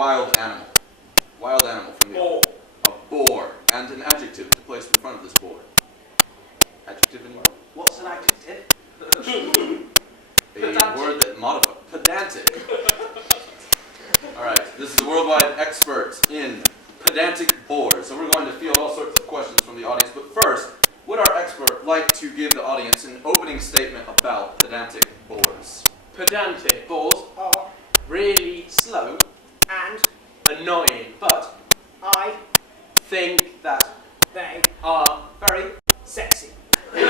wild animal. Wild animal from the Boar. A boar. And an adjective to place in front of this boar. Adjective in What's an adjective? a word that modifies. Pedantic. Alright, this is a worldwide expert in pedantic boars. So we're going to field all sorts of questions from the audience. But first, would our expert like to give the audience an opening statement about pedantic boars? Pedantic boars are really slow and annoying, but I think that they are very sexy. They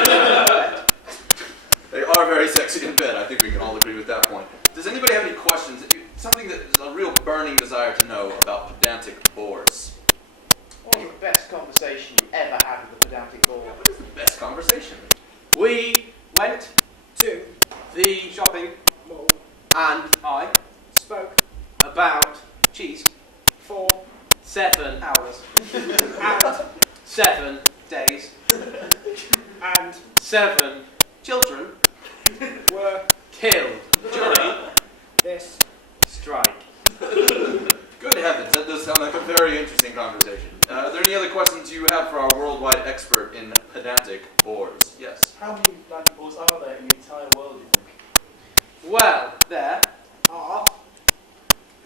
are very sexy in bed. I think we can all agree with that point. Does anybody have any questions? Something that is a real burning desire to know about pedantic boars? What was the best conversation you ever had with a pedantic boar? What is the best conversation? We went to the shopping mall and I spoke about cheese for 7 hours and 7 days and 7 children were killed during this strike. Good heavens, that does sound like a very interesting conversation. Are there any other questions you have for our worldwide expert in pedantic boars? Yes. How many pedantic boars are there in the entire world, do you think? Well, there are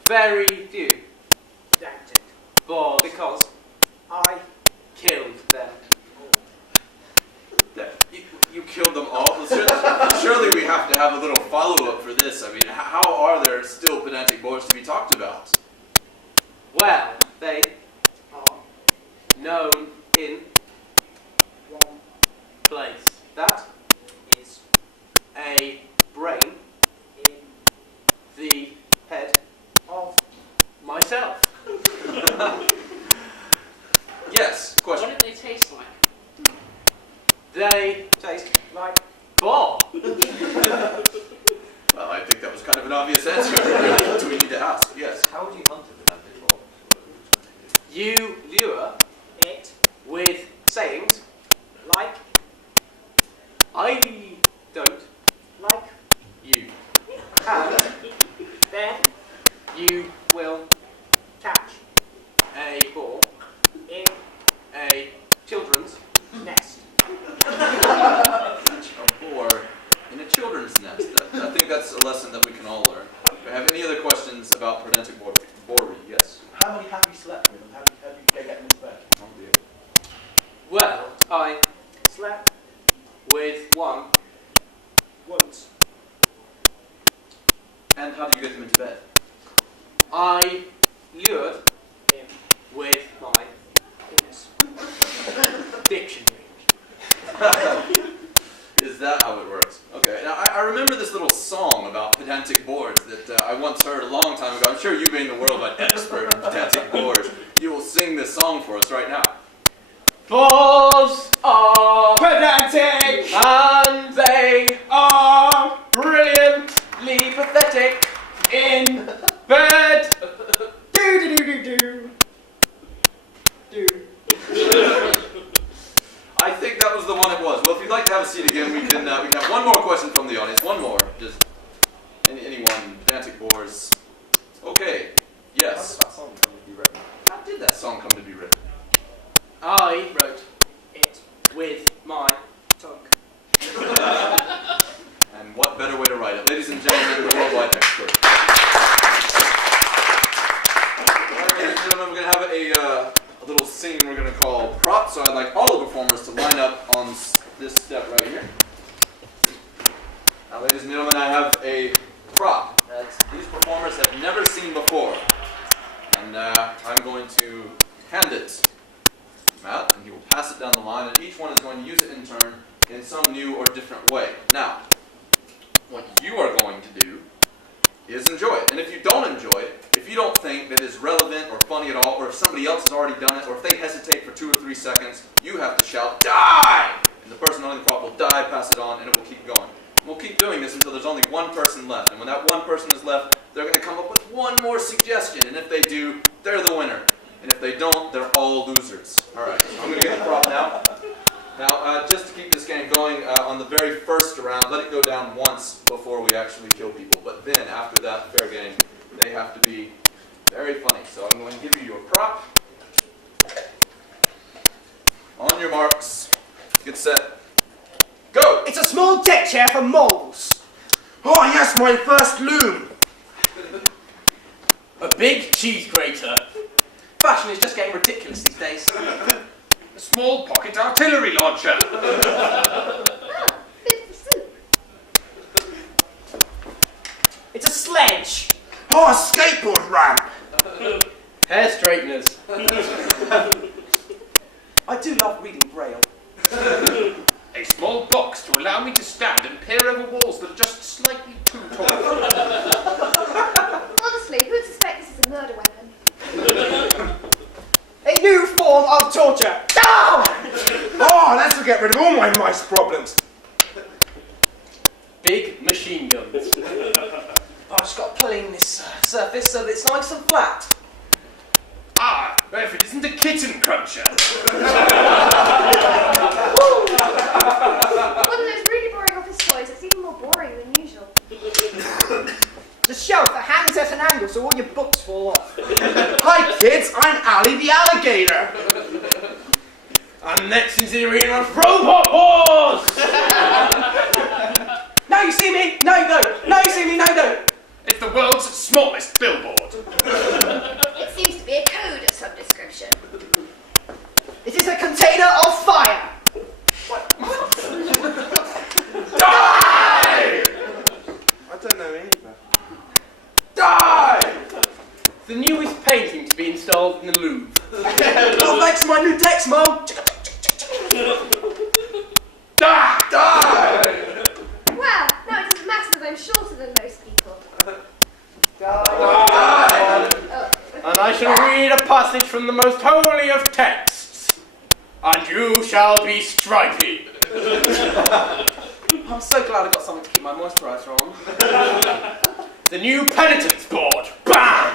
very few pedantic boars because I killed them. You killed them all? Surely we have to have a little follow-up for this. I mean, how are there still pedantic boars to be talked about? Well, they are known in one place. That is a brain in the head of myself. Yes, question. What do they taste like? They taste like boar. Well, I think that was kind of an obvious answer. Do we need to ask? Yes. How would you hunt a pedantic boar? You lure it with sayings like, I don't like you. And then you will catch a boar in a children's nest. A boar in a children's nest. I think that's a lesson that we can all learn. Do you have any other questions about pedantic boarry? Yes. How many have you slept with them? How do you get them into bed? Oh dear. Well, I slept with one once. And how do you get them into bed? I lured him with my penis. Dictionary. Is that how it works? Okay. Now, I remember this little song about pedantic boars that I once heard a long time ago. I'm sure you being the worldwide expert in pedantic boars, you will sing this song for us right now. Boars are pedantic and they are brilliantly pathetic in bed. Do do do do do. I think that was the one it was. Well, if you'd like to have a seat again, we can have one more question from the audience. One more. Just anyone. Pedantic boars. Okay. Yes. How did that song come to be written? How did that song come to be written? I wrote it with my tongue. And what better way to write it? Ladies and gentlemen, the worldwide expert. Ladies and gentlemen, we're going to have a little scene we're going to call prop. So I'd like all the performers to line up on this step right here. Now, ladies and gentlemen, I have a prop that these performers have never seen before. And I'm going to hand it to Matt, and he will pass it down the line, and each one is going to use it in turn in some new or different way. Now, what you are going to do is enjoy it. And if you don't enjoy it, if you don't think that it's relevant or funny at all, or if somebody else has already done it, or if they hesitate for 2 or 3 seconds, you have to shout, "Die!" And the person holding the prop will die, pass it on, and it will keep going. And we'll keep doing this until there's only one person left. And when that one person is left, they're going to come up with one more suggestion. And if they do, they're the winner. And if they don't, they're all losers. All right, I'm going to get the prop now. Now, just to keep this game going, on the very first round, let it go down once before we actually kill people. But then, after that, fair game, they have to Very funny. So I'm going to give you your prop. On your marks. Get set. Go! It's a small deck chair for moles. Oh yes, my first loom. A big cheese grater. Fashion is just getting ridiculous these days. A small pocket artillery launcher. Fit for soup. It's a sledge. Oh, a skateboard ramp. Hair straighteners. I do love reading Braille. A small box to allow me to stand and peer over walls that are just slightly too tall. Honestly, who'd suspect this is a murder weapon? A new form of torture. Down! Oh, that's to get rid of all my mice problems. Big machine guns. I've just got to plane this surface so that it's nice and flat. Ah, but if it isn't a kitten cruncher. One of those really boring office toys that's even more boring than usual. The shelf that hangs at an angle so all your books fall off. Hi kids, I'm Ally the alligator. And next into the arena of robot wars! Now you see me, now you don't. Now you see me, now you don't. It's the world's smallest billboard. It seems to be a code of some description. It is a container of fire. Die! I don't know either. Die! The newest painting to be installed in the Louvre. Oh, thanks to my new text, Mum. Die! Die! Well, now it doesn't matter that I'm shorter than most people. Die! Oh. And I shall read a passage from the most holy of texts. And you shall be stripy. I'm so glad I got something to keep my moisturiser on. The new penitence board. Bam!